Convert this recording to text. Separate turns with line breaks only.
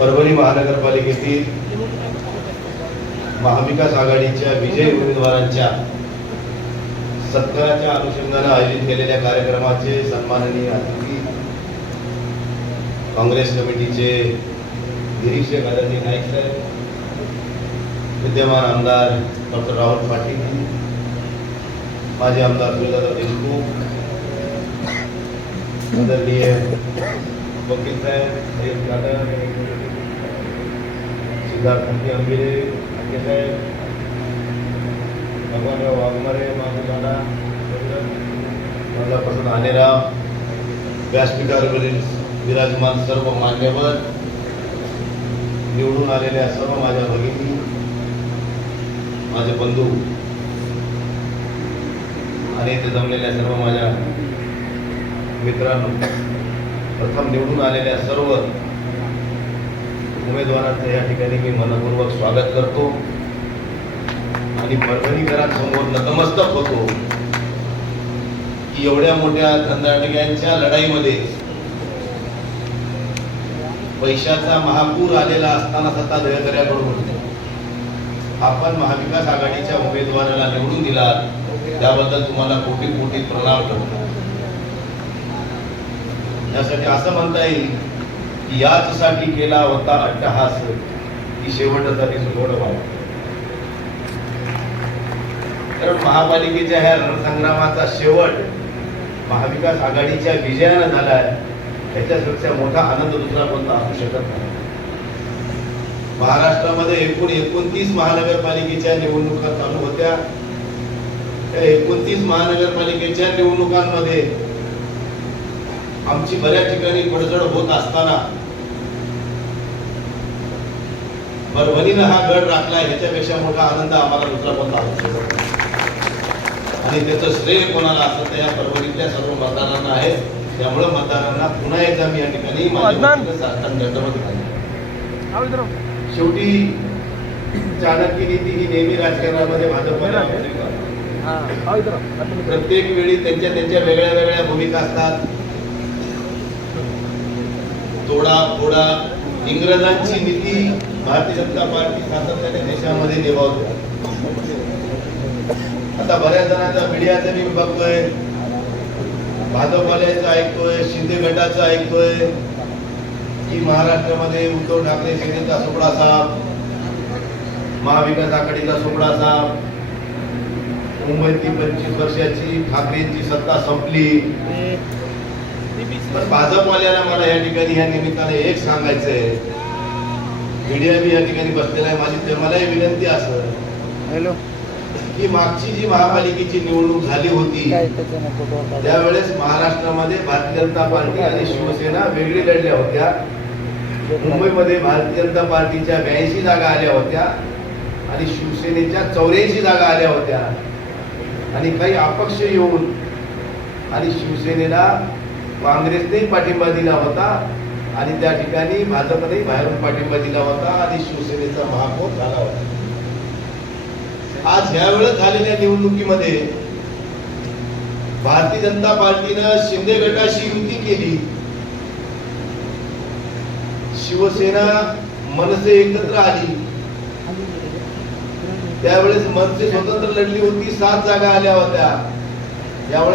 परभणी महानगरपालिकेतील महाविकास आघाडीच्या विजयी उमेदवारांच्या सत्काराच्या अनुषंगानं आयोजित केलेल्या कार्यक्रमाचे सन्माननीय अतिथी काँग्रेस कमिटीचे निरीक्षक आदरणीय नाईक साहेब विद्यमान आमदार डॉक्टर राहुल पाटील माजी आमदार सुजाता देशमुख आदरणीय वकील साहेब सैयद दादा सिद्धार्थ मुखी आंबिरे आके साहेब भगवानराव वाघमारे माझा दादा मल्लाप्रसाद आनेराव व्यासपीठावरील विराजमान सर्व मान्यवर निवडून आलेल्या सर्व माझ्या भगिनी माझे बंधू आणि इथे जमलेल्या सर्व माझ्या मित्रांनो. प्रथम निवडून आलेल्या सर्व उमेदवारांचं या ठिकाणी मी मनपूर्वक स्वागत करतो. आणि परभणीकरांसमोर नतमस्तक होतो की एवढ्या मोठ्या धंदाटग्यांच्या लढाईमध्ये पैशाचा महापूर आलेला असताना सत्ता दयाकडून आपण महाविकास आघाडीच्या उमेदवाराला निवडून दिला त्याबद्दल तुम्हाला कोटी कोटी प्रणाम करतो. यासाठी असं म्हणता येईल की याचसाठी केला होता अट्टहास की शेवटचा सुगड व्हावा कारण महापालिकेच्या ह्या रणसंग्रामाचा शेवट महाविकास आघाडीच्या विजयानं झाला आहे. त्याच्यापेक्षा मोठा आनंद दुसरा कोणता असू शकत नाही. महाराष्ट्रामध्ये एकूण एकोणतीस महानगरपालिकेच्या निवडणुका चालू होत्या. त्या एकोणतीस महानगरपालिकेच्या निवडणुकांमध्ये आमची बऱ्याच ठिकाणी पडझड होत असताना परभणीनं हा गड राखला ह्याच्यापेक्षा मोठा आनंद आम्हाला दुसरा कोणता. आणि त्याचं श्रेय कोणाला असं तर या परभणीतल्या सर्व मतदारांना आहे त्यामुळे मतदारांना पुन्हा एकदा मी या ठिकाणी. शेवटी चाणक्य नीती ही नेहमी राजकारणामध्ये
आओ.
प्रत्येक वेळी त्यांच्या त्यांच्या वेगळ्या वेगळ्या भूमिका असतात तोडा फोडा इंग्रजांची नीती भारतीय जनता पार्टी सातत्याने देशामध्ये निभावते. आता बऱ्याच जणांचा मीडियाचं मी बघतोय भाजपवाल्याचं ऐकतोय शिंदे गटाचं ऐकतोय. की महाराष्ट्रामध्ये उद्धव ठाकरे सेनेचा सुपडा साप महाविकास आघाडीचा सुपडा साप. मुंबईतली पंचवीस वर्षाची ठाकरेंची सत्ता संपली. पण भाजपवाल्याला मला या ठिकाणी या निमित्ताने एक मीडिया बी या ठिकाणी बसलेला आहे माझी ते मलाही विनंती असं
हेलो.
की मागची जी महापालिकेची निवडणूक झाली होती. त्यावेळेस महाराष्ट्रामध्ये भारतीय जनता पार्टी आणि शिवसेना वेगळी लढल्या होत्या. मुंबईमध्ये भारतीय जनता पार्टीच्या ब्याऐंशी जागा आल्या होत्या आणि शिवसेनेच्या चौऱ्याऐंशी जागा आल्या होत्या. आणि काही अपक्ष येऊन आणि शिवसेनेला काँग्रेसने पाठिंबा दिला होता आणि त्या ठिकाणी भाजपने बाहेरून पाठिंबा दिला होता आणि शिवसेनेचा महापौर झाला होता. आज ह्यावेळेस झालेल्या निवडणुकीमध्ये भारतीय जनता पार्टीनं शिंदे गटाशी युती केली. शिवसेना मनसे एकत्र आली. त्यावेळेस मनसे स्वतंत्र लढली होती सात जागा आल्या होत्या. यावेळेस